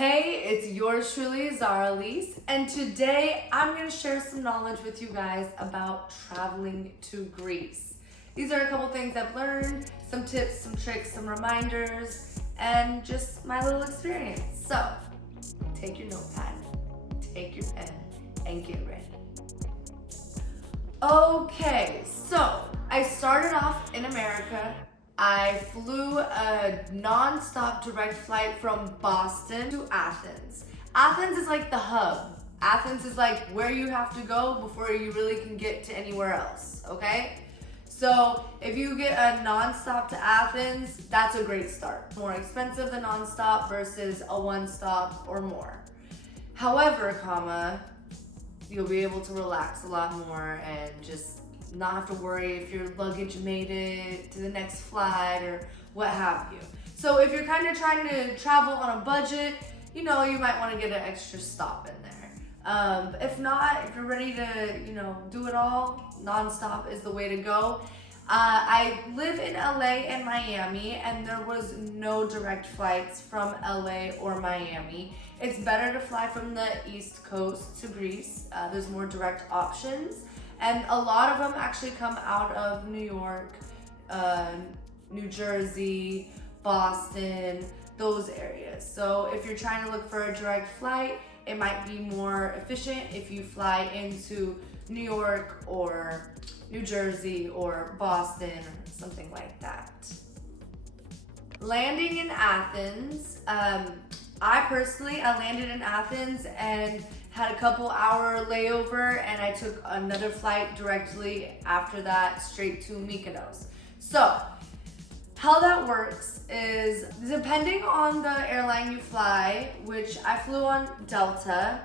Hey, it's yours truly, Zahra Elise, and today I'm going to share some knowledge with you guys about traveling to Greece. These are a couple things I've learned, some tips, some tricks, some reminders, and just my little experience. So, take your notepad, take your pen, and get ready. Okay, so I started off in America. I flew a non-stop direct flight from Boston to Athens. Athens is like the hub. Athens is like where you have to go before you really can get to anywhere else, okay? So if you get a non-stop to Athens, that's a great start. More expensive than non-stop versus a one-stop or more. However, you'll be able to relax a lot more and just not have to worry if your luggage made it to the next flight or what have you. So if you're kind of trying to travel on a budget, you might want to get an extra stop in there. If not, if you're ready to, do it all, non-stop is the way to go. I live in LA and Miami, and there was no direct flights from LA or Miami. It's better to fly from the East Coast to Greece. There's more direct options. And a lot of them actually come out of New York, New Jersey, Boston, those areas. So if you're trying to look for a direct flight, it might be more efficient if you fly into New York or New Jersey or Boston or something like that. Landing in Athens, I landed in Athens and had a couple-hour layover, and I took another flight directly after that straight to Mykonos. So how that works is, depending on the airline you fly, which I flew on Delta.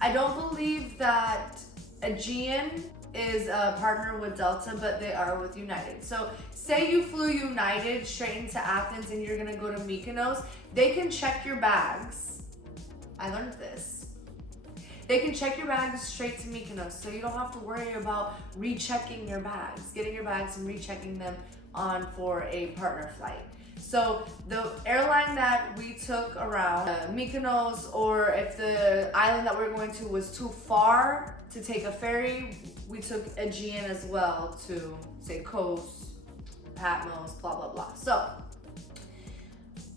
I don't believe that Aegean is a partner with Delta, but they are with United. So say you flew United straight into Athens and you're gonna go to Mykonos, they can check your bags. I learned this. They can check your bags straight to Mykonos, so you don't have to worry about rechecking your bags, getting your bags and rechecking them on for a partner flight. So the airline that we took around Mykonos, or if the island that we were going to was too far to take a ferry, we took Aegean as well to, say, Kos, Patmos, blah, blah, blah. So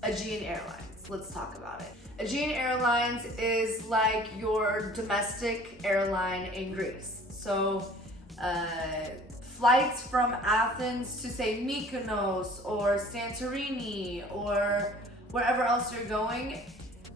Aegean Airlines, let's talk about it. Aegean Airlines is like your domestic airline in Greece. So flights from Athens to, say, Mykonos or Santorini or wherever else you're going,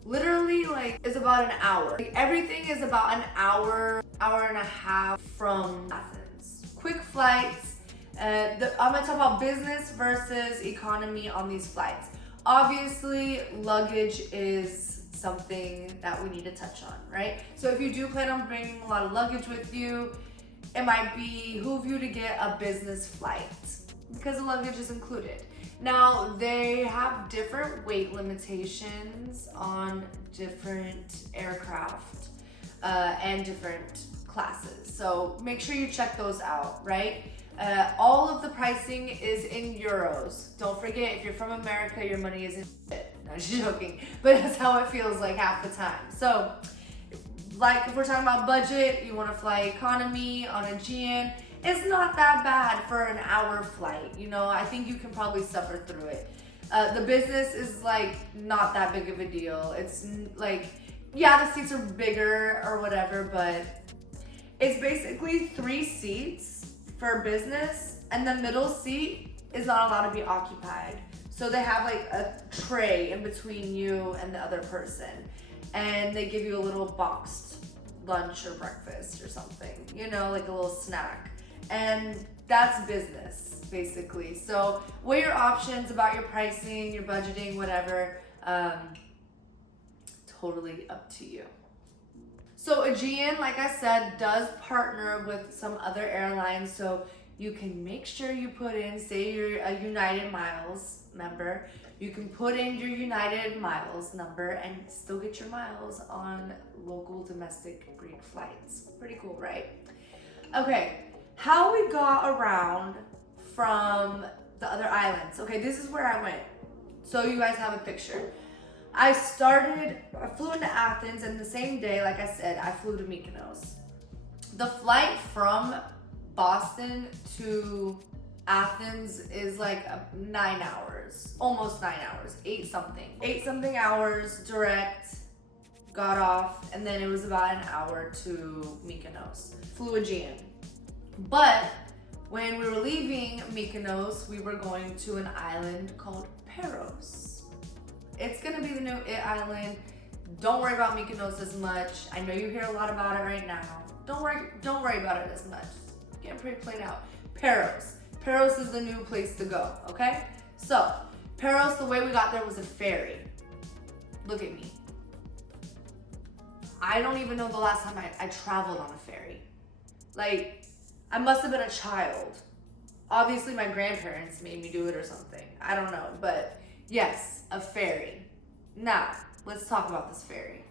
literally is about an hour. Everything is about an hour and a half from Athens. Quick flights. I'm gonna talk about business versus economy on these flights. Obviously, luggage is something that we need to touch on, right? So if you do plan on bringing a lot of luggage with you, it might behoove you to get a business flight because the luggage is included. Now, they have different weight limitations on different aircraft and different classes. So make sure you check those out, right? All of the pricing is in euros. Don't forget, if you're from America, your money isn't shit. No, just joking. But that's how it feels like half the time. So, if we're talking about budget, you want to fly economy on Aegean, it's not that bad for an hour flight. I think you can probably suffer through it. The business is not that big of a deal. It's the seats are bigger or whatever, but it's basically 3 seats for business, and the middle seat is not allowed to be occupied. So they have a tray in between you and the other person, and they give you a little boxed lunch or breakfast or something, like a little snack. And that's business, basically. So weigh your options about your pricing, your budgeting, whatever. Totally up to you. So Aegean, like I said, does partner with some other airlines, so you can make sure you put in, say you're a United Miles member, you can put in your United Miles number and still get your miles on local domestic Greek flights. Pretty cool, right? Okay, how we got around from the other islands. Okay, this is where I went, so you guys have a picture. I flew into Athens, and the same day, like I said, I flew to Mykonos. The flight from Boston to Athens is like 9 hours, almost 9 hours, 8 something hours direct, got off, and then it was about an hour to Mykonos. Flew Aegean. But when we were leaving Mykonos, we were going to an island called Paros. It's gonna be the new It Island. Don't worry about Mykonos as much. I know you hear a lot about it right now. Don't worry about it as much. It's getting pretty played out. Paros. Paros is the new place to go, okay? So, Paros, the way we got there was a ferry. Look at me. I don't even know the last time I traveled on a ferry. Like, I must have been a child. Obviously, my grandparents made me do it or something. I don't know, but yes, a ferry. Now, let's talk about this ferry.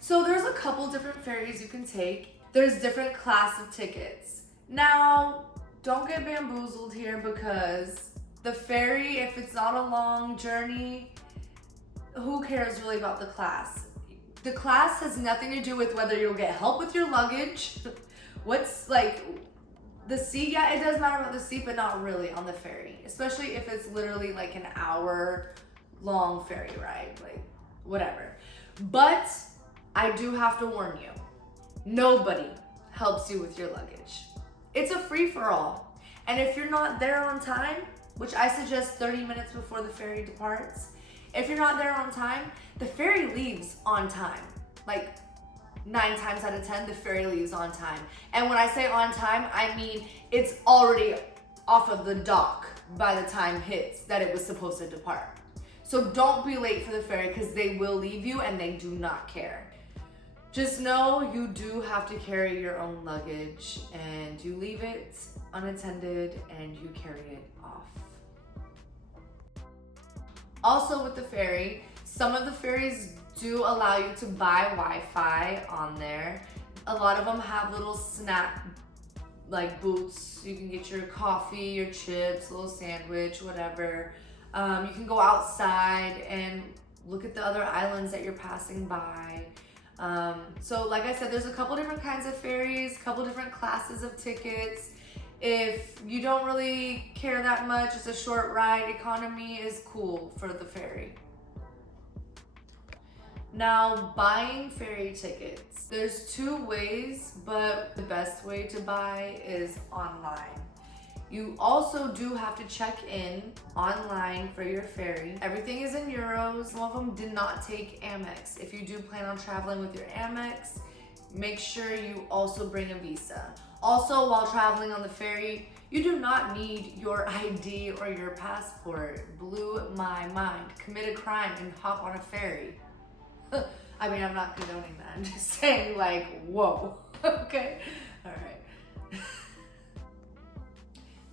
So there's a couple different ferries you can take. There's different class of tickets. Now, don't get bamboozled here because the ferry, if it's not a long journey, who cares really about the class? The class has nothing to do with whether you'll get help with your luggage. What's like, the seat, yeah, it does matter about the seat, but not really on the ferry. Especially if it's literally like an hour long ferry ride, like whatever. But I do have to warn you, nobody helps you with your luggage. It's a free-for-all. And if you're not there on time, which I suggest 30 minutes before the ferry departs, if you're not there on time, the ferry leaves on time. Like 9 times out of 10, the ferry leaves on time. And when I say on time, I mean it's already off of the dock by the time hits that it was supposed to depart. So don't be late for the ferry because they will leave you and they do not care. Just know you do have to carry your own luggage and you leave it unattended and you carry it off. Also with the ferry, some of the ferries do allow you to buy Wi-Fi on there. A lot of them have little snack like booths. You can get your coffee, your chips, a little sandwich, whatever. You can go outside and look at the other islands that you're passing by. So like I said, there's a couple different kinds of ferries, couple different classes of tickets. If you don't really care that much, it's a short ride, economy is cool for the ferry. Now, buying ferry tickets. There's 2 ways, but the best way to buy is online. You also do have to check in online for your ferry. Everything is in euros. Some of them did not take Amex. If you do plan on traveling with your Amex, make sure you also bring a visa. Also, while traveling on the ferry, you do not need your ID or your passport. Blew my mind. Commit a crime and hop on a ferry. I mean, I'm not condoning that. I'm just saying, like, whoa. Okay? All right.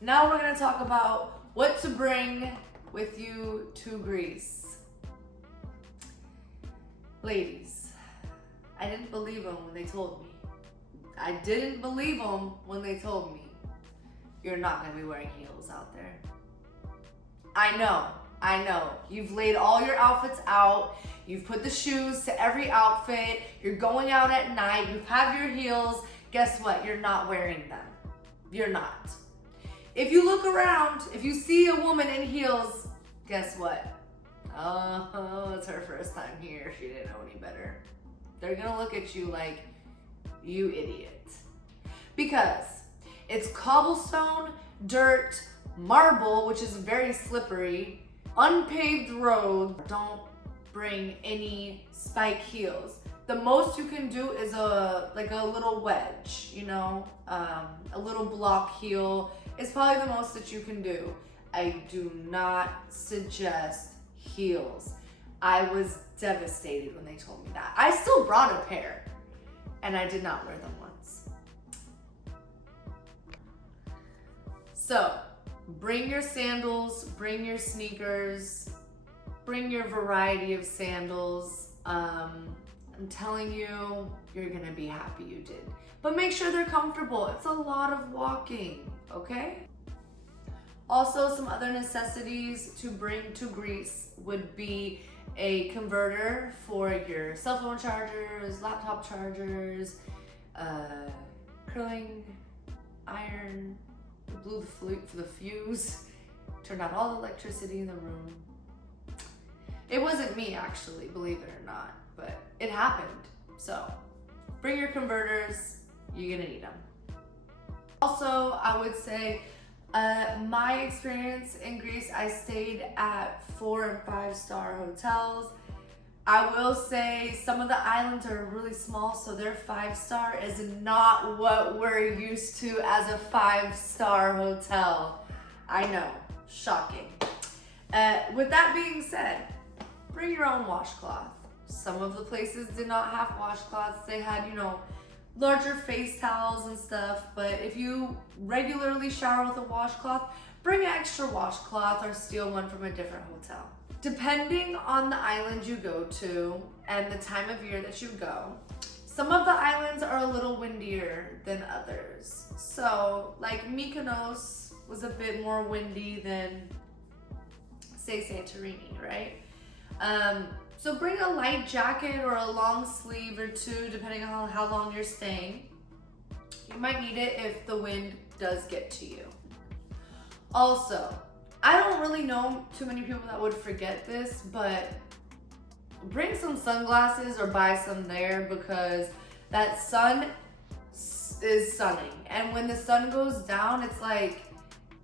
Now we're gonna talk about what to bring with you to Greece. Ladies, I didn't believe them when they told me. I didn't believe them when they told me you're not gonna be wearing heels out there. I know. You've laid all your outfits out. You've put the shoes to every outfit. You're going out at night. You have your heels. Guess what? You're not wearing them. You're not. If you look around, if you see a woman in heels, guess what? Oh, it's her first time here. She didn't know any better. They're gonna look at you like, you idiot. Because it's cobblestone, dirt, marble, which is very slippery, unpaved road. Don't bring any spike heels. The most you can do is a little wedge, you know, a little block heel is probably the most that you can do. I do not suggest heels. I was devastated when they told me that. I still brought a pair and I did not wear them once. So bring your sandals, bring your sneakers, bring your variety of sandals. I'm telling you, you're gonna be happy you did. But make sure they're comfortable. It's a lot of walking, okay? Also, some other necessities to bring to Greece would be a converter for your cell phone chargers, laptop chargers, curling iron, blew the flute for the fuse, turned out all the electricity in the room. It wasn't me actually, believe it or not, but it happened. So bring your converters, you're gonna need them. Also, I would say my experience in Greece, I stayed at 4 and 5 star hotels. I will say some of the islands are really small, so their 5-star is not what we're used to as a 5-star hotel. I know, shocking. With that being said, bring your own washcloth. Some of the places did not have washcloths. They had, larger face towels and stuff, but if you regularly shower with a washcloth, bring an extra washcloth or steal one from a different hotel. Depending on the island you go to and the time of year that you go, some of the islands are a little windier than others. So like Mykonos was a bit more windy than, say, Santorini, right? So bring a light jacket or a long sleeve or two, depending on how long you're staying. You might need it if the wind does get to you. Also, I don't really know too many people that would forget this, but bring some sunglasses or buy some there, because that sun is sunning. And when the sun goes down,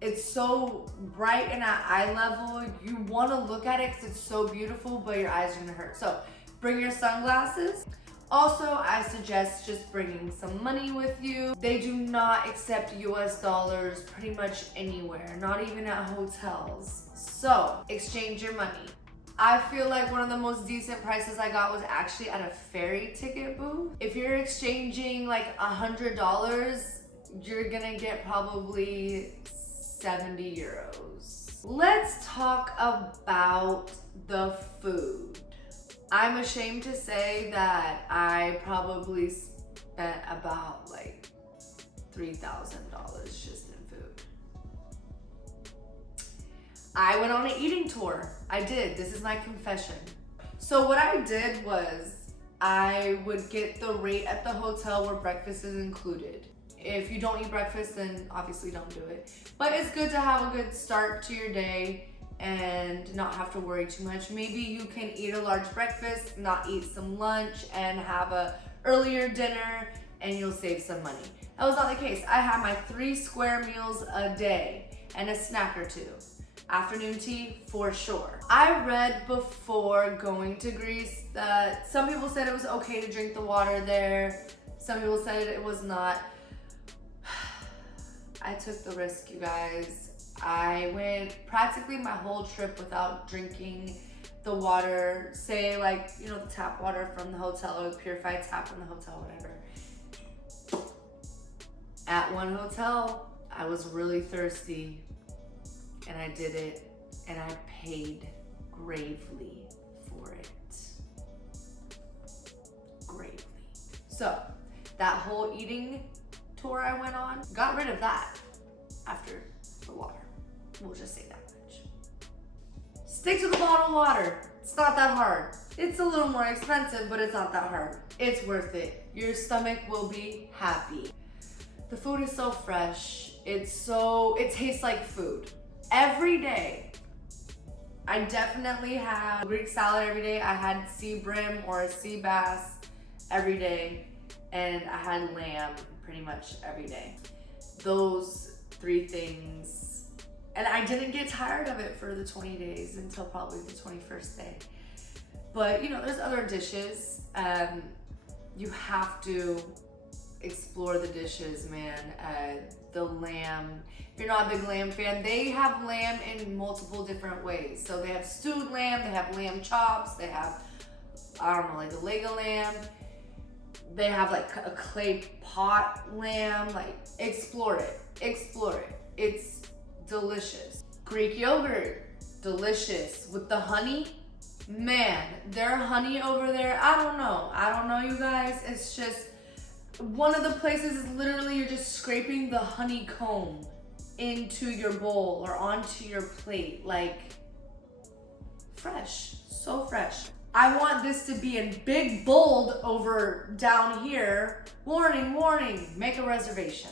it's so bright and at eye level. You want to look at it because it's so beautiful, but your eyes are going to hurt. So bring your sunglasses. Also, I suggest just bringing some money with you. They do not accept US dollars pretty much anywhere, not even at hotels. So exchange your money. I feel like one of the most decent prices I got was actually at a ferry ticket booth. If you're exchanging like $100, you're gonna get probably 70 euros. Let's talk about the food. I'm ashamed to say that I probably spent about like $3,000 just in food. I went on an eating tour. I did. This is my confession. So what I did was I would get the rate at the hotel where breakfast is included. If you don't eat breakfast, then obviously don't do it. But it's good to have a good start to your day and not have to worry too much. Maybe you can eat a large breakfast, not eat some lunch, and have a earlier dinner, and you'll save some money. That was not the case. I had my 3 square meals a day and a snack or two. Afternoon tea for sure. I read before going to Greece that some people said it was okay to drink the water there. Some people said it was not. I took the risk, you guys. I went practically my whole trip without drinking the water, say like, the tap water from the hotel or the purified tap from the hotel, whatever. At one hotel, I was really thirsty and I did it, and I paid gravely for it. Gravely. So that whole eating tour I went on, got rid of that after the water. We'll just say that much. Stick to the bottled water. It's not that hard. It's a little more expensive, but it's not that hard. It's worth it. Your stomach will be happy. The food is so fresh. It tastes like food. Every day, I definitely had Greek salad every day. I had sea brim or a sea bass every day, and I had lamb pretty much every day. Those 3 things, and I didn't get tired of it for the 20 days until probably the 21st day. But there's other dishes. You have to explore the dishes, man. The lamb, if you're not a big lamb fan, they have lamb in multiple different ways. So they have stewed lamb, they have lamb chops, they have, like a leg of lamb. They have like a clay pot lamb. Like, explore it. It's delicious. Greek yogurt, delicious. With the honey, man, their honey over there, I don't know, you guys. It's just, one of the places is literally you're just scraping the honeycomb into your bowl or onto your plate. Like, fresh, so fresh. I want this to be in big bold over down here. Warning, warning, make a reservation.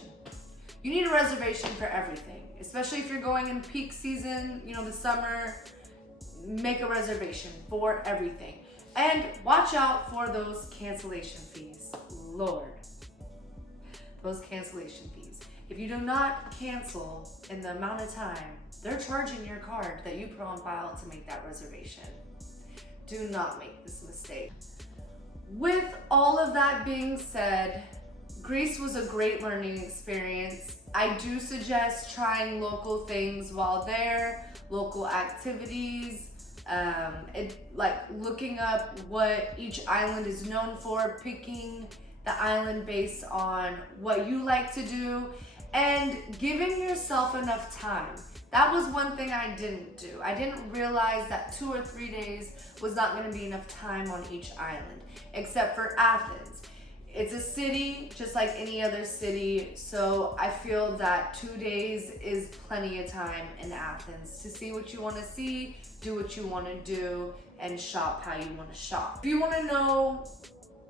You need a reservation for everything, especially if you're going in peak season, you know, the summer. Make a reservation for everything. And watch out for those cancellation fees. Lord, those cancellation fees. If you do not cancel in the amount of time, they're charging your card that you put on file to make that reservation. Do not make this mistake. With all of that being said, Greece was a great learning experience. I do suggest trying local things while there, local activities, like looking up what each island is known for, picking the island based on what you like to do, and giving yourself enough time. That was one thing I didn't do. I didn't realize that 2 or 3 days was not going to be enough time on each island, except for Athens. It's a city just like any other city, so I feel that 2 days is plenty of time in Athens to see what you want to see, do what you want to do, and shop how you want to shop. If you want to know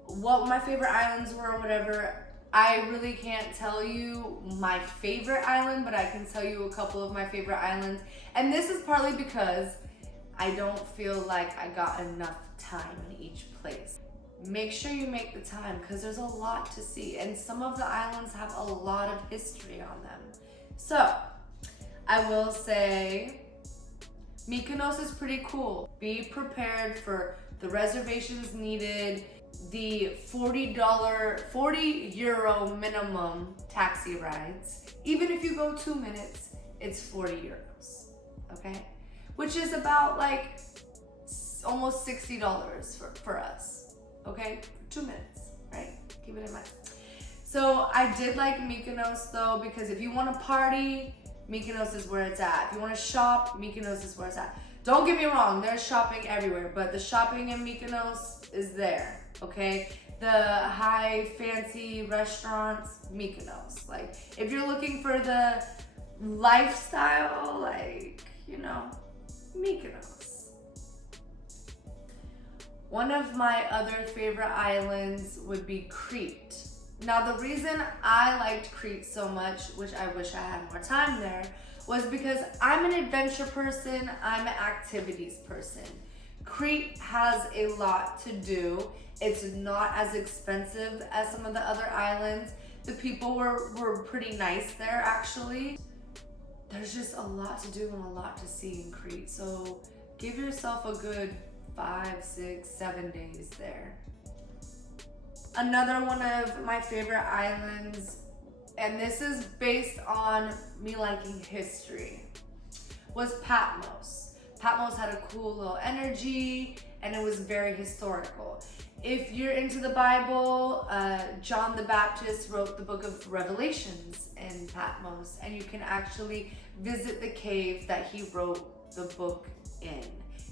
what my favorite islands were or whatever, I really can't tell you my favorite island, but I can tell you a couple of my favorite islands. And this is partly because I don't feel like I got enough time in each place. Make sure you make the time because there's a lot to see, and some of the islands have a lot of history on them. So I will say Mykonos is pretty cool. Be prepared for the reservations needed, the $40 minimum taxi rides. Even if you go 2 minutes, it's 40 euros, okay? Which is about like almost $60 for us, okay? For 2 minutes, right? Keep it in mind. So I did like Mykonos though, because if you want to party, Mykonos is where it's at. If you want to shop, Mykonos is where it's at. Don't get me wrong, there's shopping everywhere, but the shopping in Mykonos is there, okay? The high fancy restaurants, Mykonos. Like, if you're looking for the lifestyle, like, you know, Mykonos. One of my other favorite islands would be Crete. Now, the reason I liked Crete so much, which I wish I had more time there, was because I'm an adventure person, I'm an activities person. Crete has a lot to do. It's not as expensive as some of the other islands. The people were pretty nice there, actually. There's just a lot to do and a lot to see in Crete, so give yourself a good 5, 6, 7 days there. Another one of my favorite islands, and this is based on me liking history, was Patmos. Patmos had a cool little energy and it was very historical. If you're into the Bible, John the Baptist wrote the book of Revelations in Patmos, and you can actually visit the cave that he wrote the book in.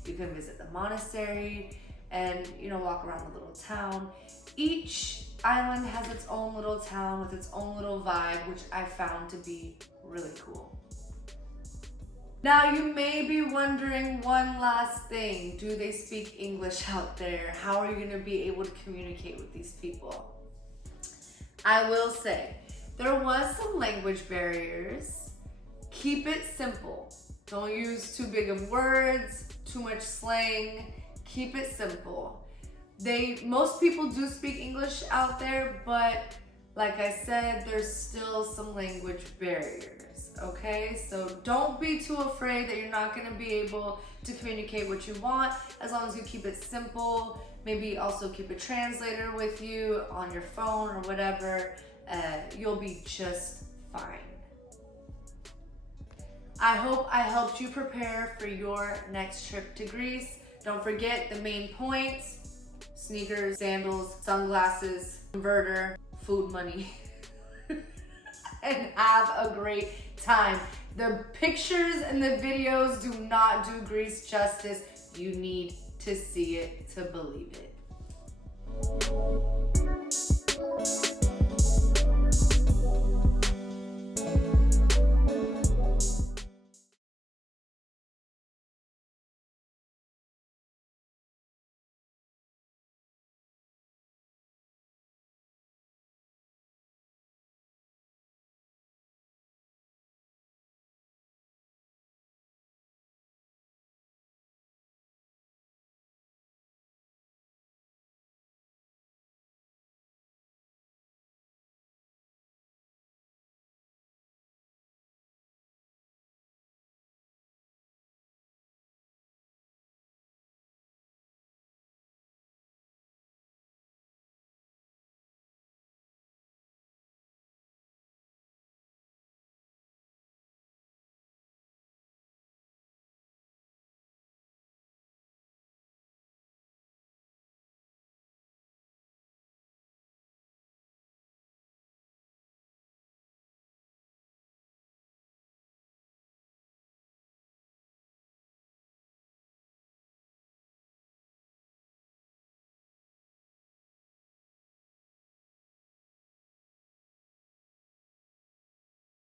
You can visit the monastery and, you know, walk around the little town. Each island has its own little town with its own little vibe, which I found to be really cool. Now, you may be wondering one last thing. Do they speak English out there? How are you going to be able to communicate with these people? I will say, there was some language barriers. Keep it simple. Don't use too big of words, too much slang. Keep it simple. Most people do speak English out there, but like I said, there's still some language barriers, okay? So don't be too afraid that you're not gonna be able to communicate what you want, as long as you keep it simple. Maybe also keep a translator with you on your phone or whatever. You'll be just fine. I hope I helped you prepare for your next trip to Greece. Don't forget the main points: sneakers, sandals, sunglasses, converter, food money, and have a great time. The pictures and the videos do not do Greece justice. You need to see it to believe it.